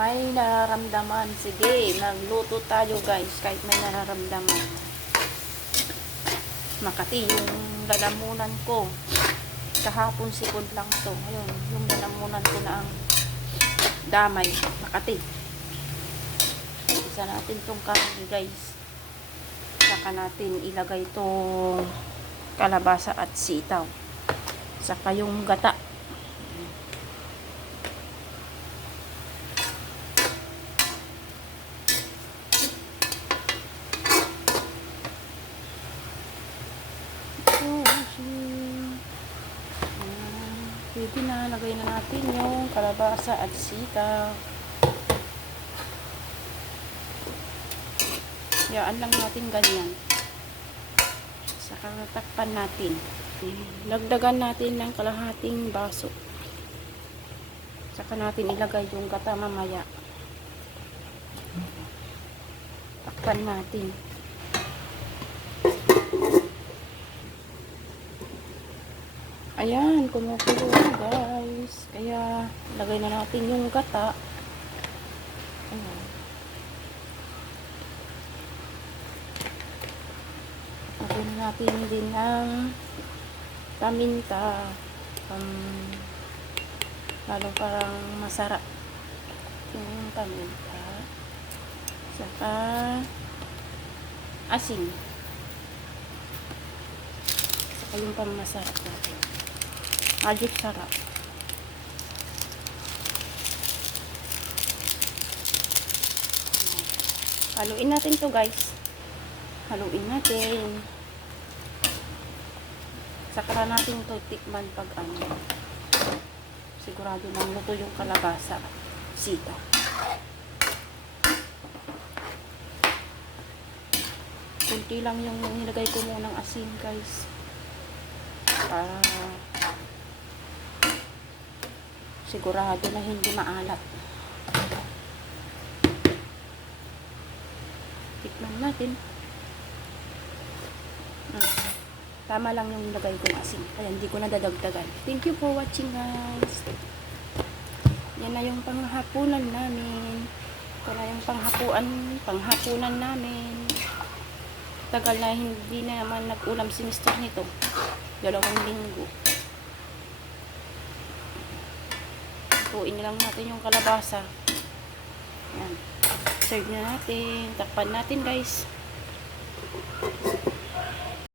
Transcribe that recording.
May nararamdaman. Sige, nagluto tayo guys. Kahit may nararamdaman. Makati yung lalamunan ko. Kahapon sipon lang to. Ngayon, yung lalamunan ko na ang damay. Makati. Isa natin tong karne guys. Saka natin ilagay tong kalabasa at sitaw. Saka yung gata. Pwede na, lagay na natin yung kalabasa at sitaw. Yaan lang natin ganyan. Saka takpan natin. Lagdagan natin ng kalahating baso. Saka natin ilagay yung gata mamaya. Takpan natin. Ayan, kumukulo na guys. Kaya, lagay na natin yung gata. Ayan. Lagay na natin din ang paminta. Lalo parang masarap yung paminta. Saka, asin. Saka yung pamamasarap natin. Magic sarap. Haluin natin to guys. Haluin natin. Saka natin to tikman pag ano. Sigurado nang luto yung kalabasa. Sita. Kunti lang yung nilagay ko munang asin guys. Sigurado na hindi maalat. Tikman natin. Tama lang yung nilagay kong asin. Kaya hindi ko na dadagdagan. Thank you for watching guys. Yan na yung panghapunan namin. Ito na yung panghapunan namin. Tagal na hindi na naman nag-ulam si Mr. nito. 2 linggo. Tuin lang natin yung kalabasa. Yan. Serve na natin. Takpan natin guys.